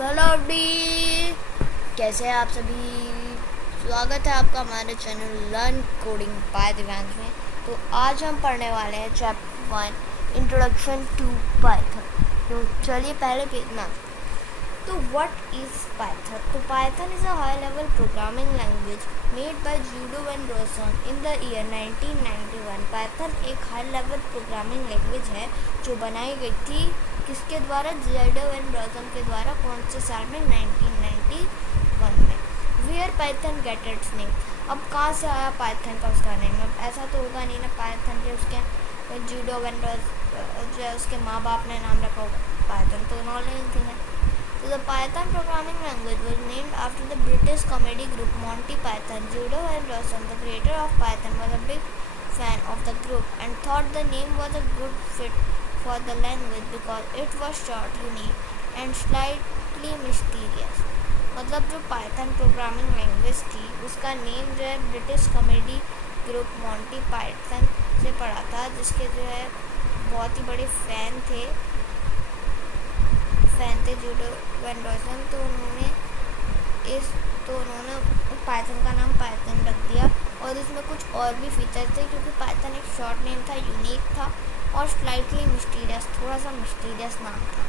Hello D, कैसे हैं आप सभी। स्वागत है आपका हमारे channel learn coding by Divyansh में। तो आज हम पढ़ने वाले हैं चैप्टर 1 इंट्रोडक्शन टू पाइथन। तो चलिए पहले पेज में। तो व्हाट इज़ पाइथन? तो Python is a high level programming language made by judo and रॉसन in the year 1991। Python एक हाई लेवल प्रोग्रामिंग लैंग्वेज है जो बनाई गई थी किसके द्वारा? जूडो एंड रॉसन के द्वारा। कौन से साल में? 1991 में। Where Python get its name? अब कहाँ से आया पाइथन का उसका नेम? अब ऐसा तो होगा नहीं ना पाइथन के उसके जूडो एंड जो उसके माँ बाप ने नाम रखा होगा। पाइथन तो नॉलेज थी है। So the Python programming language was named after the British comedy group Monty Python. Judo and Rosson, the creator of Python, was a big fan of the group and thought the name was a good fit for the language because it was short, unique, and slightly mysterious. मतलब जो Python programming language थी उसका name जो है British comedy group Monty Python से पड़ा था, जिसके जो है बहुत ही बड़े फैन थे जूडो एंड रॉसन। तो उन्होंने पाइथन का नाम पाइथन रख दिया और इसमें कुछ और भी फीचर थे क्योंकि पाइथन एक शॉर्ट नेम था, यूनिक था और स्लाइटली मिस्टीरियस, थोड़ा सा मिस्टीरियस नाम था।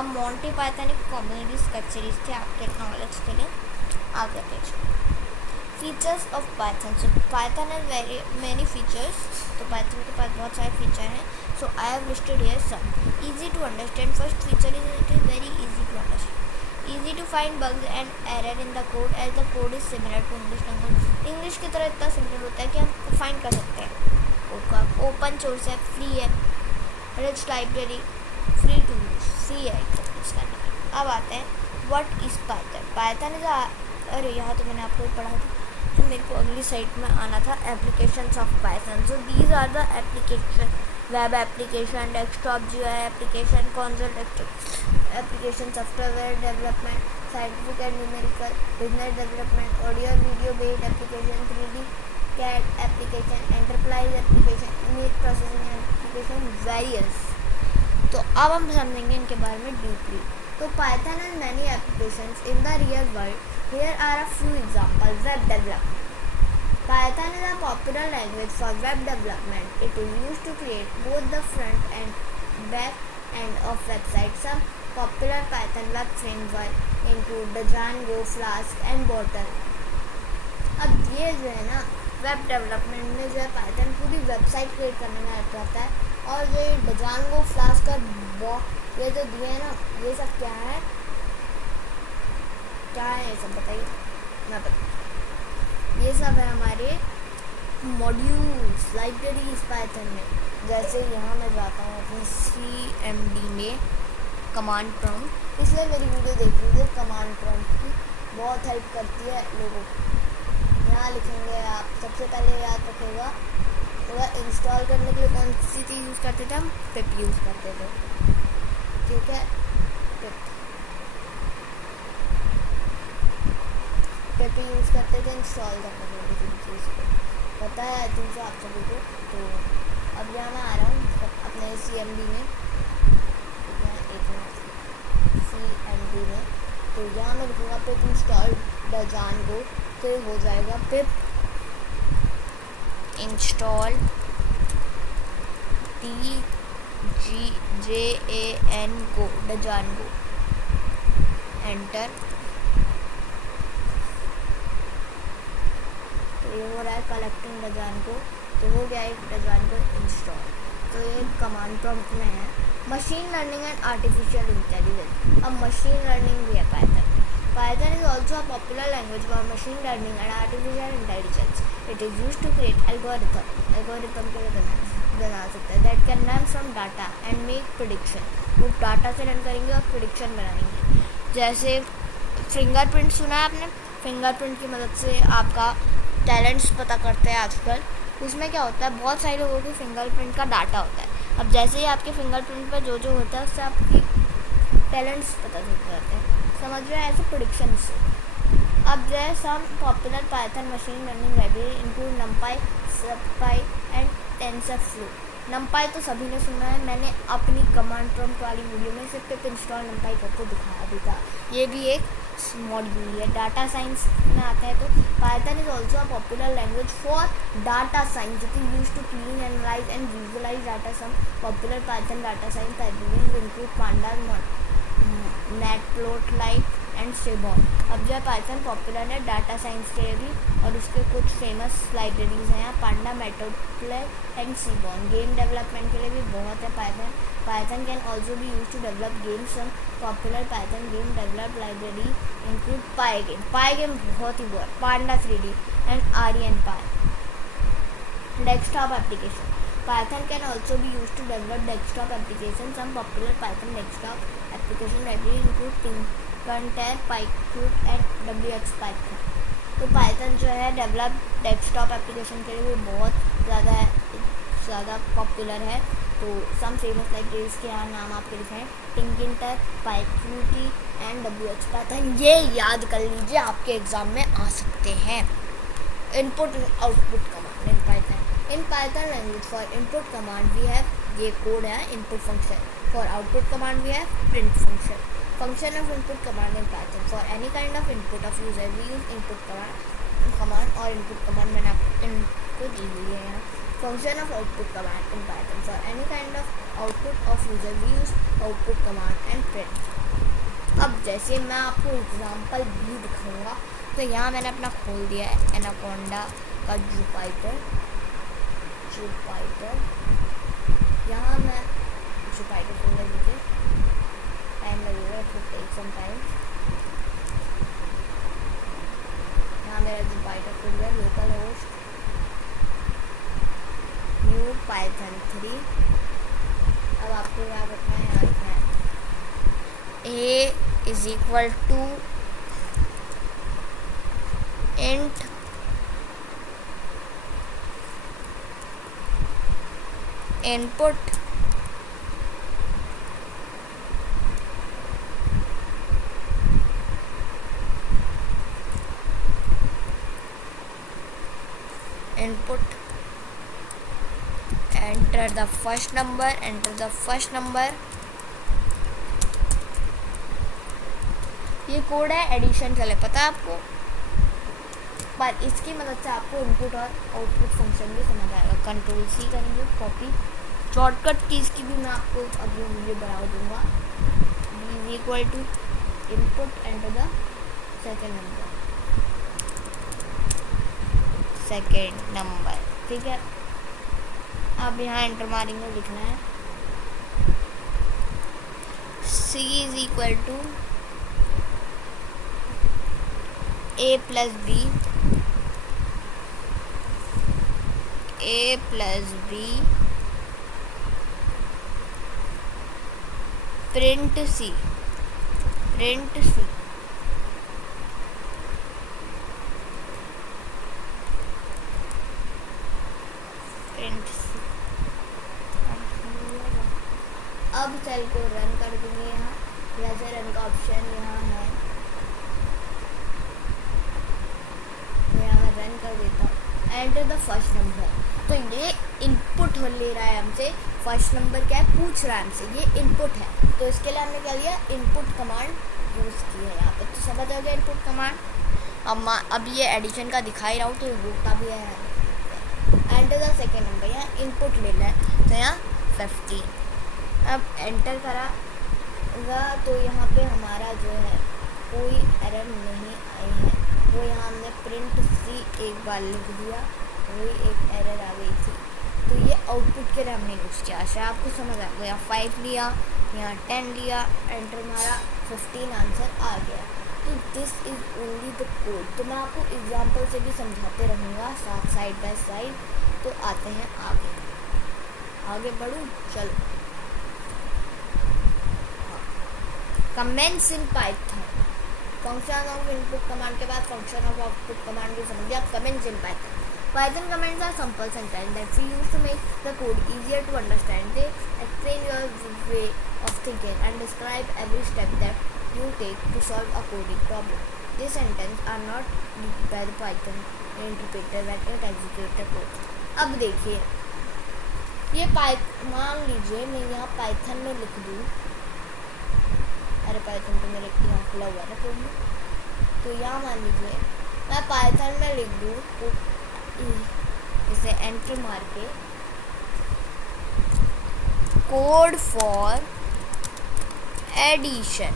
अब मॉन्टी पाइथन एक कॉमेडी स्केच सीरीज थी, आपके नॉलेज के लिए। आगे page. Features of Python. So Python has very many features. तो पाइथन के पास बहुत सारे फीचर हैं। So I have listed here some. Easy to understand. First feature is it is very easy to understand. Easy to find bugs and error in the code as the code is similar to English language. English की तरह इतना simple होता है कि हम find कर सकते हैं कोड को। ओपन सोर्स है, फ्री है, rich library, free to use, free है यूज करने में। अब आते हैं what is Python. Python is अरे यहाँ तो मैंने आपको पढ़ा था, तो मेरे को अगली साइड में आना था। Applications of Python. So these are the application, web application, desktop जो है application, console application, software development, scientific and numerical, business development, audio video based application, 3D CAD application, enterprise application, image processing application, various. तो अब हम समझेंगे इनके बारे में deeply. तो Python has many applications in the real world. Here are a few examples. Web development. Python is a popular language for web development. It is used to create both the front and back end of websites. Some popular Python web framework include Django, Flask, and Bottle. अब ये जो है ना web development में जो है Python पूरी website create करने में हेल्प करता है। और ये Django, Flask और ये जो दिए हैं ना, ये सब क्या है ये सब बताइए, मैं बता। ये सब है हमारे मॉड्यूल्स, लाइब्रेरीज पाइथन में। जैसे यहाँ मैं जाता हूँ अपने CMD में कमांड प्रॉम्प्ट, इसलिए मेरी वीडियो देख लीजिए। कमांड प्रॉम्प्ट की बहुत हेल्प करती है लोगों को। यहाँ लिखेंगे आप, सबसे पहले याद रखिएगा इंस्टॉल करने के लिए कौन सी चीज़ यूज़ करते थे? हम पिप यूज़ करते थे, ठीक है। पिप यूज़ करते थे इंस्टॉल करने के लिए किसी चीज़ को, पता है आई थिंक आप सभी को। तो अब यहाँ मैं आ रहा हूँ अपने CMD में, CMD में। तो यहाँ मैं लिखूँगा पिप इंस्टॉल Django, तो हो जाएगा पिप इंस्टॉल Django, एंटर। ये हो रहा है कलेक्टिंग Django, तो हो गया एक Django इंस्टॉल। तो ये कमांड प्रॉम्प्ट में है। Machine learning and artificial intelligence. अब मशीन लर्निंग भी है पाइथन में। Python is also a popular language for machine learning and artificial intelligence. It is use to create algorithm के लिए बना सकते हैं that can learn from data and make prediction. वो डाटा से लर्न करेंगे और प्रेडिक्शन बनाएंगे। जैसे फिंगरप्रिंट सुना है आपने? फिंगरप्रिंट की मदद से आपका टैलेंट्स पता करते हैं आजकल। उसमें क्या होता है, बहुत सारे लोगों के फिंगरप्रिंट का डाटा होता है। अब जैसे ही आपके फिंगरप्रिंट पर जो होता है उससे आपकी टैलेंट्स पता चल जाते हैं, समझ रहे हैं, ऐसे प्रेडिक्शन से। अब जो है some popular Python machine learning library include NumPy, SciPy and TensorFlow. NumPy तो सभी ने सुना है, मैंने अपनी कमांड प्रॉम्प्ट वाली वीडियो में सिर्फ पिप इंस्टॉल NumPy करके दिखाया भी था। ये भी एक मॉड्यूल है। डाटा साइंस में आता है तो Python is also a popular language for data science it is used to clean analyse and visualise data. Some popular Python data science libraries include pandas, matplotlib and seaborn. अब जो है Python popular है data science के लिए भी, और उसके कुछ फेमस लाइब्रेरीज हैं यहाँ panda, matplotlib and seaborn. Game development के लिए भी बहुत है Python. Python can also be use to develop games. Some popular Python game develop library include Pygame. Pygame बहुत ही बहुत, पांडा 3D एंड आर्यन पाई। Desktop application Python can also be used to develop desktop applications. Some popular Python desktop application libraries include Tinkercad, PyQt and WXPython। तो Python जो है develop desktop application के लिए भी बहुत ज़्यादा पॉपुलर है। तो सम फेमस लाइब्रेरीज के यहाँ नाम आपके लिखे हैं Tinkercad, PyQt एंड WXPython। ये याद कर लीजिए, आपके एग्ज़ाम में आ सकते हैं। Input and output command in Python. In Python language for input command we have, ये कोड है input function. For output command we have print function. Function of input command in Python for any kind of input of user we use input command और input command मैंने आपको इनको दी हुई है यहाँ। Function of output command in Python for any kind of output of user we use output command and print. अब जैसे मैं आपको एग्जाम्पल भी दिखाऊंगा, तो यहाँ मैंने अपना खोल दिया है एनाकोंडा का जुपाइटर। यहाँ मैं जुपाइटर खोल लीजिए, टाइम लगेगा, तो टेक सम टाइम। यहाँ मेरा जुपाइटर खुल गया, लोकल होस्ट न्यू पाइथन 3। अब आपको क्या करना है, यहाँ लिखना है a is equal to int input enter the first number, ये कोड है एडिशन चले, पता है आपको, पर इसकी मदद से आपको इनपुट और आउटपुट फंक्शन भी समझ आएगा। कंट्रोल सी करेंगे कॉपी, शॉर्टकट कीज़ की भी मैं आपको अभी वीडियो बना दूंगा। b equal to input enter the second number, ठीक है। अब यहाँ एंटर मारेंगे, लिखना है c is equal to a plus b print C अब सेल को रन कर दूंगी। यहाँ वैसे रन का ऑप्शन यहाँ है, तो यहाँ मैं रन कर देता हूँ। एंटर द फर्स्ट नंबर, तो ये इनपुट हो ले रहा है हमसे। फर्स्ट नंबर क्या है पूछ रहा है हमसे, ये इनपुट है, तो इसके लिए हमने क्या लिया, इनपुट कमांड यूज़ की है यहाँ पे। तो समझ आ गया इनपुट कमांड। अब ये एडिशन का दिखा ही रहा हूँ, तो वो भी है। एंटर द सेकेंड नंबर, यहाँ इनपुट लेना है, तो यहाँ 15। अब एंटर करा, तो यहाँ पे हमारा जो है कोई एरर नहीं आई है। वो यहाँ हमने प्रिंट सी एक बार लिख दिया, वही एक एरर आ गई थी, तो ये आउटपुट के लिए हमने यूज़ किया। अच्छा आपको समझ आ गया, 5 लिया, यहाँ 10 लिया, एंटर मारा, 15 आंसर आ गया। तो this is only the code. तो मैं आपको एग्जांपल से भी समझाते रहूँगा साथ, साइड बाय साइड। तो आते हैं आगे बढ़ूँ, चलो। Comments in Python, function of input command के बाद फंक्शन ऑफ आउटपुट कमांड भी समझ लिया। Comments in Python comments are simple sentence that we use to make the code easier to understand. They explain your way of thinking and describe every step that you take to solve a coding problem. These sentences are not used by the Python interpreter when it executes the code. अब देखिए, ये मान लीजिए मैं यहाँ Python में लिख दूँ अरे पाइथन तो मेरे यहाँ खुला हुआ है कोड में। तो यहाँ मान लीजिए मैं पाइथन में लिख दूँ, इसे एंटर मार के कोड फॉर एडिशन,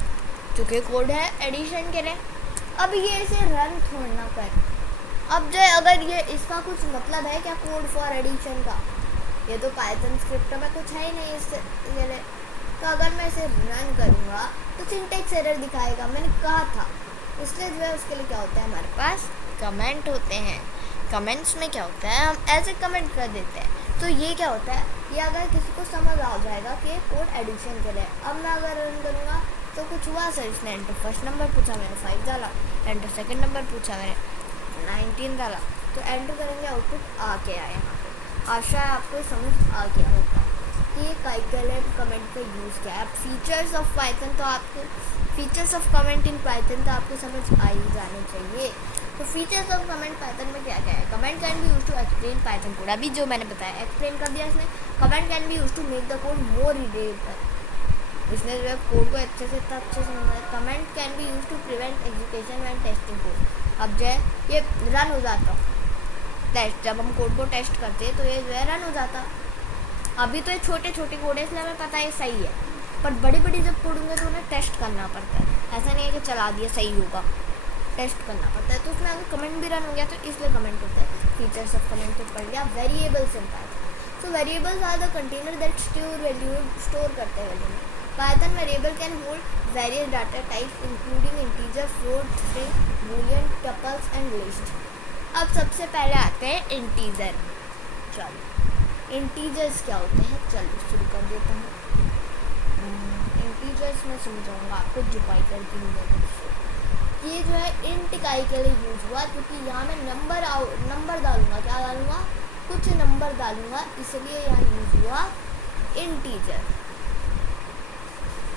क्योंकि कोड है एडिशन के लिए। अब ये इसे रन छोड़ना कर, अब जो अगर ये इसका कुछ मतलब है क्या कोड फॉर एडिशन का, ये तो पाइथन स्क्रिप्ट में कुछ है ही नहीं इससे लिए। तो अगर मैं इसे रन करूँगा तो सिंटेक्स एरर दिखाएगा, मैंने कहा था। इसलिए जो है उसके लिए क्या होता है, हमारे पास कमेंट होते हैं। कमेंट्स में क्या होता है, हम ऐसे कमेंट कर देते हैं। तो ये क्या होता है, ये अगर किसी को समझ आ जाएगा कि ये कोड एडिशन के लिए। अब मैं अगर रन करूँगा तो कुछ हुआ सर, इसने एंटर फर्स्ट नंबर पूछा, मैंने 5 डाला, एंटर सेकंड नंबर पूछा, मैंने 19 डाला। तो एंटर करेंगे, आउटपुट आ के आया यहाँ पे। आशा है आपको समझ आ गया होगा कि ये कैलकुलेट कमेंट का यूज़ क्या है। फीचर्स ऑफ पाइथन तो आपको, features of comment in Python तो आपको समझ आ ही जाने चाहिए। तो फीचर्स ऑफ कमेंट पाइथन में क्या क्या है, comment can be use to explain Python code, अभी जो मैंने बताया एक्सप्लेन कर दिया इसने। Comment can be use to make the code more readable, इसने जो है कोड को अच्छे से इतना अच्छे से समझा। Comment can be use to prevent execution and testing code, अब जो है ये रन हो जाता टेस्ट, जब हम कोड को टेस्ट करते हैं तो ये जो है रन हो जाता। अभी तो ये छोटे छोटे कोड है इसलिए हमें पता है सही है, पर बड़ी बड़ी जब कोड होंगे तो उन्हें टेस्ट करना पड़ता है। ऐसा नहीं है कि चला दिया सही होगा, टेस्ट करना पड़ता है। तो उसमें अगर कमेंट भी रन हो गया तो इसलिए कमेंट होता है। फीचर्स ऑफ कमेंट तो पढ़ लिया। Variables in Python, so variables are the container that store value, store करते हैं value. Python variable can hold various data types including integer, float, string, Boolean, tuples and list. अब सबसे पहले आते हैं इंटीजर। चलो इंटीजर्स क्या होते हैं, चलो शुरू कर देता हूँ। इंटीजर्स में समझाऊंगा आपको जुपिटर की मदद से। ये जो है इंट काई के लिए यूज हुआ, क्योंकि यहाँ मैं नंबर डालूंगा, क्या डालूंगा, कुछ नंबर डालूंगा, इसलिए यहाँ यूज हुआ इंटीजर।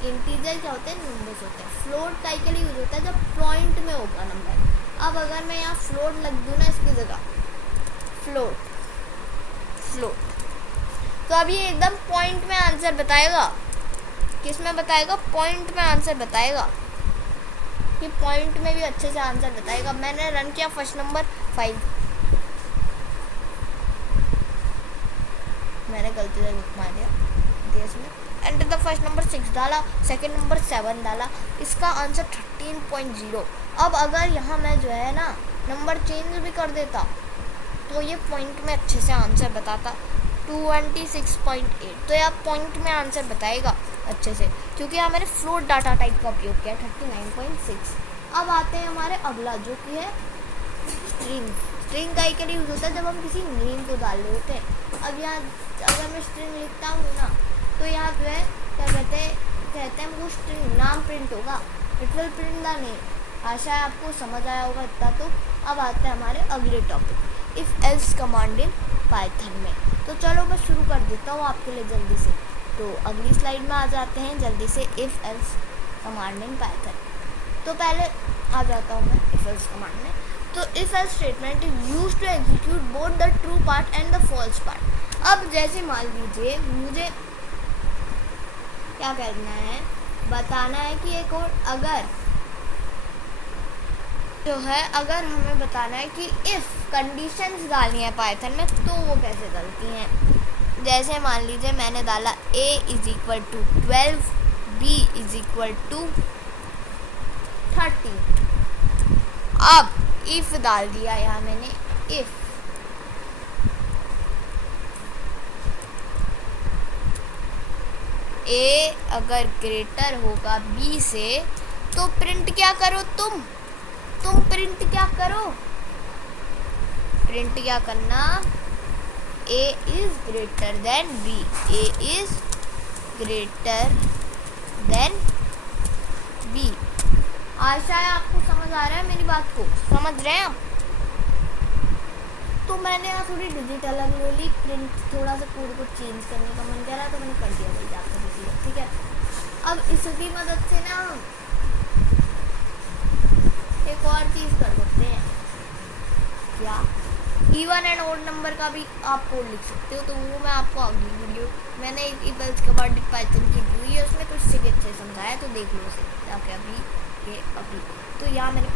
इंटीजर क्या होते हैं, नंबर्स होते हैं। फ्लोट काई के लिए यूज होता है जब पॉइंट में होगा नंबर। अब अगर मैं यहाँ फ्लोट लग दूँ ना इसकी जगह, फ्लोट, तो अब ये एकदम पॉइंट में आंसर बताएगा। किस में बताएगा, पॉइंट में आंसर बताएगा, कि पॉइंट में भी अच्छे से आंसर बताएगा। मैंने रन किया फर्स्ट नंबर 5, मैंने गलती से लिख मार दिया इसमें, एंटर द फर्स्ट नंबर 6 डाला, सेकंड नंबर 7 डाला, इसका आंसर 13.0। अब अगर यहाँ मैं जो है ना नंबर चेंज भी कर देता तो ये पॉइंट में अच्छे से आंसर बताता, 26.8। तो ये आप पॉइंट में आंसर बताएगा अच्छे से, क्योंकि यहाँ मैंने फ्लोट डाटा टाइप का उपयोग किया, 39.6। अब आते हैं हमारे अगला, जो कि है स्ट्रिंग। स्ट्रिंग का के लिए यूज होता है जब हम किसी नेम को डाल रहे होते हैं। अब यहाँ अगर मैं स्ट्रिंग लिखता हूँ ना, तो यहाँ जो है क्या कहते हैं वो स्ट्रिंग नाम प्रिंट होगा, it will print the name. आशा है आपको समझ आया होगा इतना। तो अब आते हैं हमारे अगले topic, if else command in Python में। तो चलो मैं शुरू कर देता हूँ आपके लिए जल्दी से। तो अगली स्लाइड में आ जाते हैं जल्दी से, if else command in Python. तो पहले आ जाता हूँ मैं इफ़ एल्स कमांड में। तो if else statement is used to execute both the true part and the false part. अब जैसे मान लीजिए मुझे क्या करना है, बताना है कि एक और अगर जो है, अगर हमें बताना है कि इफ़ कंडीशंस डालनी है पाइथन में तो वो कैसे डलती हैं। जैसे मान लीजिए मैंने डाला a is equal to 12, b is equal to 30। अब इफ़ डाल दिया यहाँ मैंने, इफ़ a अगर ग्रेटर होगा b से तो प्रिंट क्या करो, तुम प्रिंट क्या करो, प्रिंट क्या करना, a is greater than b, a is greater than b। आशा है आपको समझ आ रहा है मेरी बात को, समझ रहे हैं आप। तो मैंने यहाँ थोड़ी डिजिटल अनरोली प्रिंट, थोड़ा सा कोड को चेंज करने का मन कर रहा तो मैंने कर दिया भाई आपको देखिए, ठीक है। अब इसकी मदद से ना एक और चीज़ कर सकते हैं, क्या, इवन एंड ओड नंबर का भी आप कोड लिख सकते हो, तो वो मैं आपको अगली वीडियो, मैंने एक इफ के बाद पाइथन की दी हुई है, उसमें कुछ से भी अच्छे समझाया, तो देख लो उसे जाके अभी ये अभी। तो यहाँ मैंने